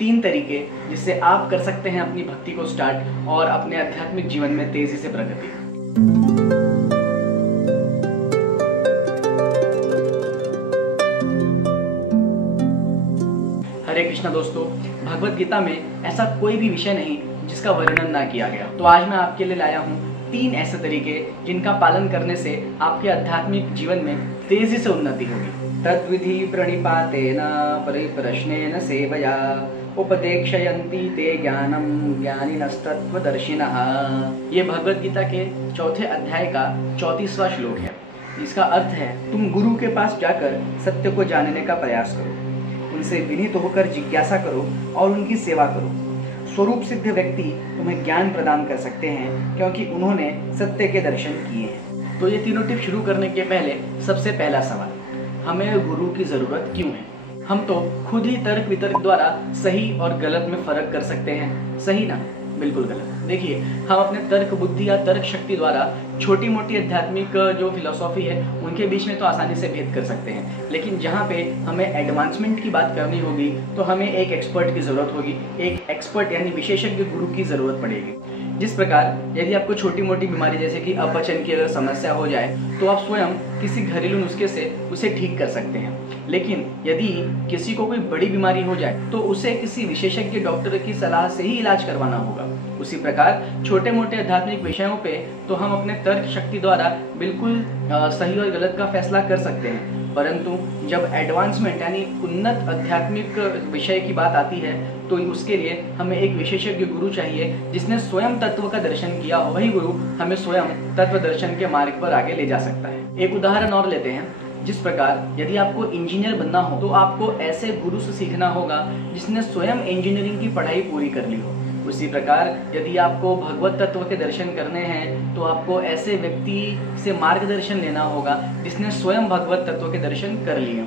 3 तरीके जिससे आप कर सकते हैं अपनी भक्ति को स्टार्ट और अपने आध्यात्मिक जीवन में तेजी से प्रगति। हरे कृष्णा दोस्तों, भगवत गीता में ऐसा कोई भी विषय नहीं जिसका वर्णन ना किया गया। तो आज मैं आपके लिए लाया हूँ 3 ऐसे तरीके जिनका पालन करने से आपके आध्यात्मिक जीवन में तेजी से उन्नति होगी। तद्विधि प्रणिपातेन परिप्रश्नेन सेवया उपदेक्षयन्ति ते ज्ञानम ज्ञानिनस्तत्त्वदर्शिनः। ये भगवत गीता के 4थे अध्याय का 34वां श्लोक है, जिसका अर्थ है तुम गुरु के पास जाकर सत्य को जानने का प्रयास करो, उनसे विनीत होकर जिज्ञासा करो और उनकी सेवा करो। स्वरूप सिद्ध व्यक्ति तुम्हें ज्ञान प्रदान कर सकते हैं क्योंकि उन्होंने सत्य के दर्शन किए हैं। तो ये तीनों टिप शुरू करने के पहले सबसे पहला सवाल, हमें गुरु की जरूरत क्यों है? हम तो खुद ही तर्क वितर्क द्वारा सही और गलत में फर्क कर सकते हैं। सही ना? बिल्कुल गलत। देखिए, हम अपने तर्क बुद्धि या तर्क शक्ति द्वारा छोटी मोटी आध्यात्मिक जो फिलॉसफी है उनके बीच में तो आसानी से भेद कर सकते हैं, लेकिन जहाँ पे हमें एडवांसमेंट की बात करनी होगी तो हमें एक एक्सपर्ट की जरूरत होगी, एक एक्सपर्ट यानी विशेषज्ञ गुरु की जरूरत पड़ेगी। जिस प्रकार यदि आपको छोटी मोटी बीमारी जैसे कि अपचन की अगर समस्या हो जाए तो आप स्वयं किसी घरेलू नुस्खे से उसे ठीक कर सकते हैं, लेकिन यदि किसी को कोई बड़ी बीमारी हो जाए तो उसे किसी विशेषज्ञ डॉक्टर की सलाह से ही इलाज करवाना होगा। उसी प्रकार छोटे मोटे आध्यात्मिक विषयों पे तो हम अपने तर्क शक्ति द्वारा बिल्कुल सही और गलत का फैसला कर सकते हैं, परंतु जब एडवांसमेंट यानी उन्नत आध्यात्मिक विषय की बात आती है तो उसके लिए हमें एक विशेषज्ञ गुरु चाहिए जिसने स्वयं तत्व का दर्शन किया हो। वही गुरु हमें स्वयं तत्व दर्शन के मार्ग पर आगे ले जा सकता है। एक उदाहरण और लेते हैं। जिस प्रकार यदि आपको इंजीनियर बनना हो तो आपको ऐसे गुरु से सीखना होगा जिसने स्वयं इंजीनियरिंग की पढ़ाई पूरी कर ली हो। उसी प्रकार यदि आपको भगवत तत्व के दर्शन करने हैं तो आपको ऐसे व्यक्ति से मार्गदर्शन लेना होगा जिसने स्वयं भगवत तत्व के दर्शन कर लिए।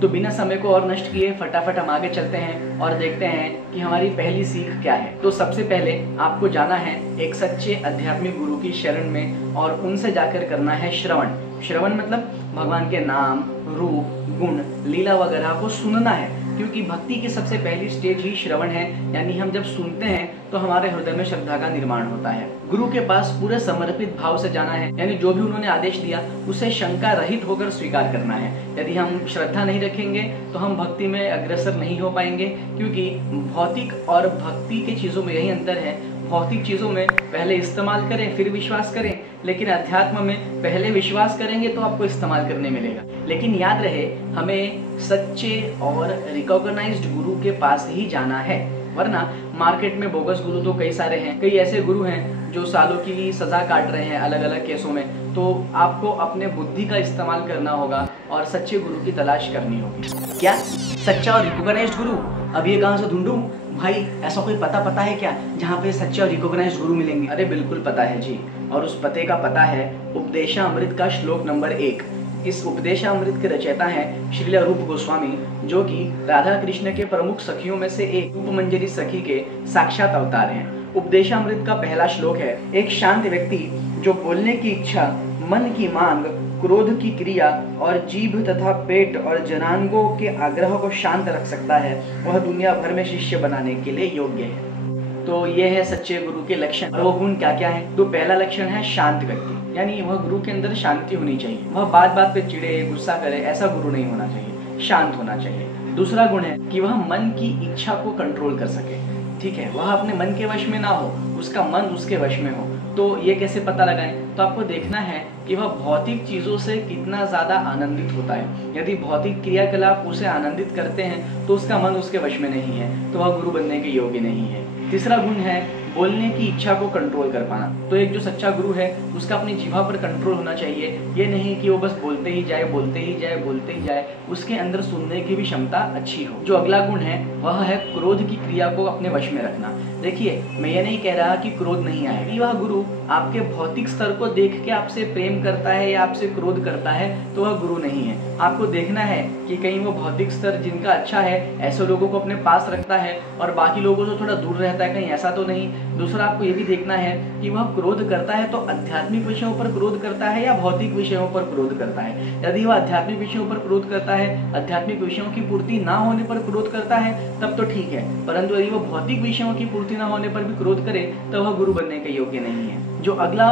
तो बिना समय को और नष्ट किए फटाफट हम आगे चलते हैं और देखते हैं कि हमारी पहली सीख क्या है। तो सबसे पहले आपको जाना है एक सच्चे आध्यात्मिक गुरु की शरण में और उनसे जाकर करना है श्रवण। श्रवण मतलब भगवान के नाम, रूप, गुण, लीला वगैरह को सुनना है, क्योंकि भक्ति की सबसे पहली स्टेज ही श्रवण है। यानी हम जब सुनते हैं तो हमारे हृदय में श्रद्धा का निर्माण होता है। गुरु के पास पूरे समर्पित भाव से जाना है, यानी जो भी उन्होंने आदेश दिया उसे शंका रहित होकर स्वीकार करना है। यदि हम श्रद्धा नहीं रखेंगे तो हम भक्ति में अग्रसर नहीं हो पाएंगे, क्योंकि भौतिक और भक्ति के चीजों में यही अंतर है। भौतिक चीजों में पहले इस्तेमाल करें फिर विश्वास करें, लेकिन अध्यात्म में पहले विश्वास करेंगे तो आपको इस्तेमाल करने मिलेगा। लेकिन याद रहे, हमें सच्चे और रिकॉग्नाइज्ड गुरु के पास ही जाना है, वरना मार्केट में बोगस गुरु तो कई सारे हैं। कई ऐसे गुरु हैं जो सालों की सजा काट रहे हैं अलग अलग केसों में। तो आपको अपने बुद्धि का इस्तेमाल करना होगा और सच्चे गुरु की तलाश करनी होगी। क्या सच्चा और रिकॉग्नाइज्ड गुरु? अब ये कहाँ से ढूंढूं? भाई ऐसा कोई पता है क्या जहाँ पे सच्चे और रिकॉग्नाइज्ड गुरु मिलेंगे? अरे बिल्कुल पता है जी, और उस पते का पता है उपदेशामृत का श्लोक नंबर 1। इस उपदेशामृत के रचयिता हैं श्रील रूप गोस्वामी, जो कि राधा कृष्ण के प्रमुख सखियों में से एक रूप मंजरी सखी के साक्षात अवतार हैं। उपदेशामृत का पहला श्लोक है, एक शांत व्यक्ति जो बोलने की इच्छा, मन की मांग, क्रोध की क्रिया और जीभ तथा पेट और जनांगों के आग्रह को शांत रख सकता है, वह दुनिया भर में शिष्य बनाने के लिए योग्य है। तो ये है सच्चे गुरु के लक्षण। और वो गुण क्या क्या है? तो पहला लक्षण है शांत व्यक्ति, यानी वह गुरु के अंदर शांति होनी चाहिए। वह बात बात पे चिड़े, गुस्सा करे, ऐसा गुरु नहीं होना चाहिए, शांत होना चाहिए। दूसरा गुण है कि वह मन की इच्छा को कंट्रोल कर सके। ठीक है, वह अपने मन के वश में ना हो, उसका मन उसके वश में हो। तो ये कैसे पता लगाएं? तो आपको देखना है कि वह भौतिक चीजों से कितना ज्यादा आनंदित होता है। यदि भौतिक क्रियाकलाप उसे आनंदित करते हैं तो उसका मन उसके वश में नहीं है, तो वह गुरु बनने के योग्य नहीं है। तीसरा गुण है बोलने की इच्छा को कंट्रोल कर पाना। तो एक जो सच्चा गुरु है उसका अपनी जीभा पर कंट्रोल होना चाहिए। ये नहीं कि वो बस बोलते ही जाए, उसके अंदर सुनने की भी क्षमता अच्छी हो। जो अगला गुण है वह है क्रोध की क्रिया को अपने वश में रखना। देखिए, मैं ये नहीं कह रहा कि क्रोध नहीं आएगा। वह गुरु आपके भौतिक स्तर को देख के आपसे प्रेम करता है या आपसे क्रोध करता है तो वह गुरु नहीं है। आपको देखना है कि कहीं वो भौतिक स्तर जिनका अच्छा है ऐसे लोगों को अपने पास रखता है और बाकी लोगों से थोड़ा दूर रहता है, कहीं ऐसा तो नहीं दूसरा आपको ये भी देखना है कि वह क्रोध करता है तो आध्यात्मिक विषयों पर क्रोध करता है या भौतिक विषयों पर क्रोध करता है। यदि वह आध्यात्मिक विषयों पर क्रोध करता है, आध्यात्मिक विषयों की पूर्ति ना होने पर क्रोध करता है, तब तो ठीक है, परंतु यदि वह भौतिक विषयों की पूर्ति ना होने पर भी क्रोध करे तो वह गुरु बनने के योग्य नहीं है। जो अगला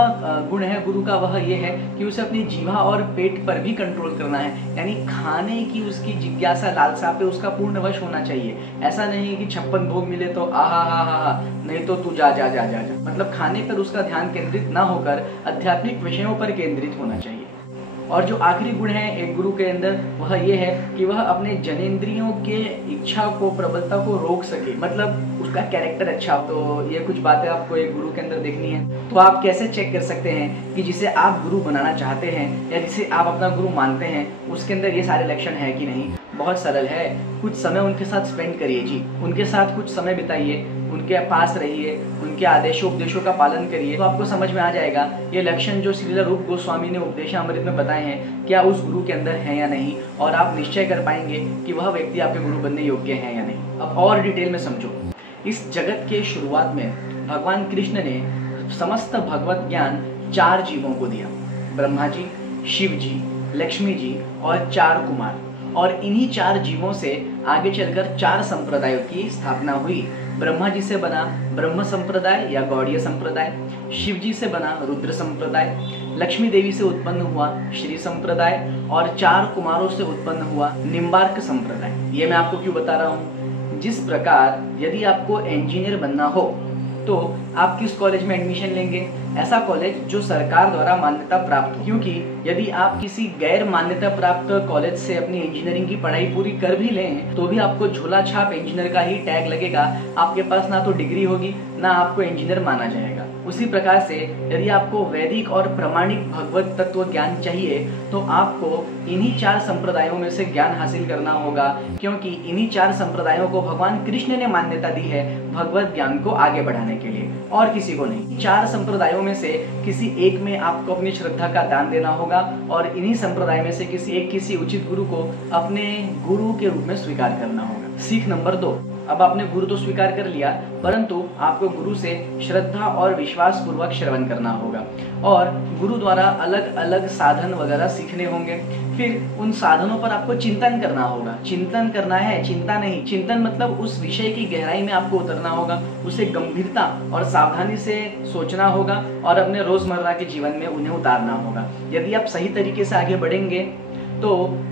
गुण है गुरु का वह ये है कि उसे अपनी जीवा और पेट पर भी कंट्रोल करना है, यानी खाने की उसकी जिज्ञासा, लालसा पे उसका पूर्ण वश होना चाहिए। ऐसा नहीं कि 56 भोग मिले तो आहा हा हा हा, नहीं तो तू जा जा जा जा जा, मतलब खाने पर उसका ध्यान केंद्रित ना होकर आध्यात्मिक विषयों पर केंद्रित होना चाहिए। और जो आखिरी गुण है एक गुरु के अंदर वह ये है कि वह अपने जनेंद्रियों के इच्छा को, प्रबलता को रोक सके, मतलब उसका कैरेक्टर अच्छा हो। तो ये कुछ बातें आपको एक गुरु के अंदर देखनी है। तो आप कैसे चेक कर सकते हैं कि जिसे आप गुरु बनाना चाहते हैं या जिसे आप अपना गुरु मानते हैं उसके अंदर ये सारे लक्षण है कि नहीं। बहुत सरल है, कुछ समय उनके साथ स्पेंड करिए जी, उनके साथ कुछ समय बिताइए, उनके पास रहिए, उनके आदेशों उपदेशों का पालन करिए, तो आपको समझ में आ जाएगा ये लक्षण जो श्रील रूप गोस्वामी ने उपदेशामृत में बताए हैं क्या उस गुरु के अंदर है या नहीं, और आप निश्चय कर पाएंगे कि वह व्यक्ति आपके गुरु बनने योग्य है या नहीं। अब और डिटेल में समझो। इस जगत के शुरुआत में भगवान कृष्ण ने समस्त भगवत ज्ञान 4 जीवों को दिया, ब्रह्मा जी, शिव जी, लक्ष्मी जी और 4 कुमार। और इन्हीं 4 जीवों से आगे चलकर 4 संप्रदायों की स्थापना हुई। ब्रह्मा जी से बना ब्रह्म संप्रदाय या गौड़ीय संप्रदाय, शिव जी से बना रुद्र संप्रदाय, लक्ष्मी देवी से उत्पन्न हुआ श्री संप्रदाय और 4 कुमारों से उत्पन्न हुआ निम्बार्क संप्रदाय। ये मैं आपको क्यों बता रहा हूँ, जिस प्रकार यदि आपको इंजीनियर बनना हो तो आप किस कॉलेज में एडमिशन लेंगे, ऐसा कॉलेज जो सरकार द्वारा मान्यता प्राप्त हो, क्योंकि यदि आप किसी गैर मान्यता प्राप्त कॉलेज से अपनी इंजीनियरिंग की पढ़ाई पूरी कर भी लें तो भी आपको झोला छाप इंजीनियर का ही टैग लगेगा, आपके पास ना तो डिग्री होगी ना आपको इंजीनियर माना जाएगा। उसी प्रकार से यदि आपको वैदिक और प्रमाणिक भगवत तत्व ज्ञान चाहिए तो आपको इन्हीं 4 संप्रदायों में से ज्ञान हासिल करना होगा, क्योंकि इन्हीं 4 संप्रदायों को भगवान कृष्ण ने मान्यता दी है भगवत ज्ञान को आगे बढ़ाने के लिए, और किसी को नहीं। 4 संप्रदायों में से किसी एक में आपको अपनी श्रद्धा का दान देना होगा और इन्हीं संप्रदाय में से किसी उचित गुरु को अपने गुरु के रूप में स्वीकार करना होगा। सीख नंबर 2, अब आपने गुरु तो स्वीकार कर लिया, परंतु आपको गुरु से श्रद्धा और विश्वास पूर्वक श्रवण करना होगा और गुरु द्वारा अलग अलग साधन वगैरह सीखने होंगे। फिर उन साधनों पर आपको चिंतन करना होगा। चिंतन करना है, चिंता नहीं। चिंतन मतलब उस विषय की गहराई में आपको उतरना होगा, उसे गंभीरता और सावधानी से सोचना होगा और अपने रोजमर्रा के जीवन में उन्हें उतारना होगा। यदि आप सही तरीके से आगे बढ़ेंगे तो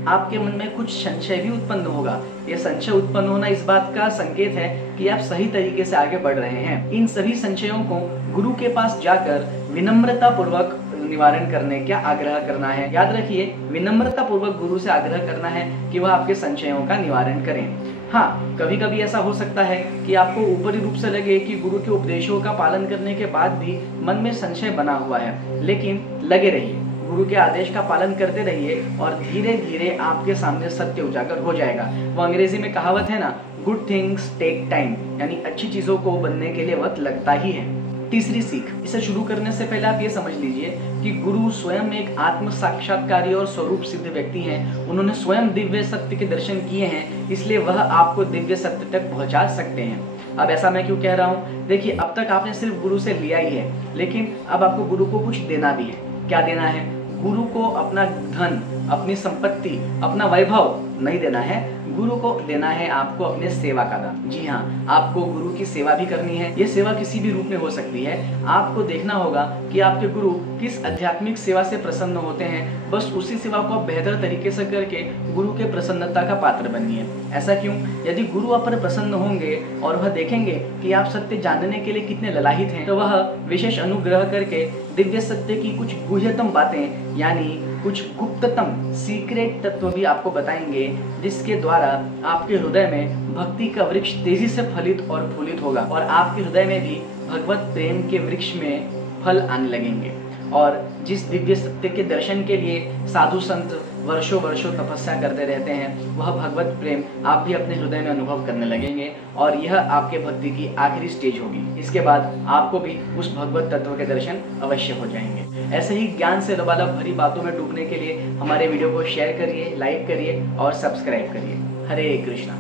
आपके मन में कुछ संशय भी उत्पन्न होगा। ये संशय उत्पन्न होना इस बात का संकेत है कि आप सही तरीके से आगे बढ़ रहे हैं। इन सभी संशयों को गुरु के पास जाकर विनम्रता पूर्वक निवारण करने का आग्रह करना है। याद रखिए, विनम्रता पूर्वक गुरु से आग्रह करना है कि वह आपके संशयों का निवारण करें। हाँ, कभी कभी ऐसा हो सकता है कि आपको ऊपरी रूप से लगे कि गुरु के उपदेशों का पालन करने के बाद भी मन में संशय बना हुआ है, लेकिन लगे रहिए, गुरु के आदेश का पालन करते रहिए और धीरे धीरे आपके सामने सत्य उजागर हो जाएगा। वो अंग्रेजी में कहावत है ना, गुड थिंग्स टेक टाइम, यानी अच्छी चीजों को बनने के लिए वक्त लगता ही है। तीसरी सीख, इसे शुरू करने से पहले आप ये समझ लीजिए कि गुरु स्वयं एक आत्म साक्षात्कारी और स्वरूप सिद्ध व्यक्ति हैं। उन्होंने स्वयं दिव्य सत्य के दर्शन किए हैं, इसलिए वह आपको दिव्य सत्य तक पहुंचा सकते हैं। अब ऐसा मैं क्यों कह रहा हूँ, देखिए अब तक आपने सिर्फ गुरु से लिया ही है, लेकिन अब आपको गुरु को कुछ देना भी है। क्या देना है? गुरु को अपना धन, अपनी संपत्ति, अपना वैभव नहीं देना है, गुरु को देना है आपको अपने सेवा का दान। जी हाँ, आपको गुरु की सेवा भी करनी है। ये सेवा किसी भी रूप में हो सकती है। आपको देखना होगा कि आपके गुरु किस आध्यात्मिक सेवा से प्रसन्न होते हैं, बस उसी सेवा को आप बेहतर तरीके से करके गुरु के प्रसन्नता का पात्र बनिए। ऐसा क्यों? यदि गुरु आप पर प्रसन्न होंगे और वह देखेंगे कि आप सत्य जानने के लिए कितने ललाहित हैं, तो वह विशेष अनुग्रह करके दिव्य सत्य की कुछ गुह्यतम बातें, यानी कुछ गुप्ततम सीक्रेट तत्व भी आपको बताएंगे, जिसके द्वारा आपके हृदय में भक्ति का वृक्ष तेजी से फलित और फूलित होगा और आपके हृदय में भी भगवत प्रेम के वृक्ष में फल आने लगेंगे। और जिस दिव्य सत्य के दर्शन के लिए साधु संत वर्षों वर्षों तपस्या करते रहते हैं, वह भगवत प्रेम आप भी अपने हृदय में अनुभव करने लगेंगे और यह आपके भक्ति की आखिरी स्टेज होगी। इसके बाद आपको भी उस भगवत तत्व के दर्शन अवश्य हो जाएंगे। ऐसे ही ज्ञान से लबालब भरी बातों में डूबने के लिए हमारे वीडियो को शेयर करिए, लाइक करिए और सब्सक्राइब करिए। हरे कृष्णा।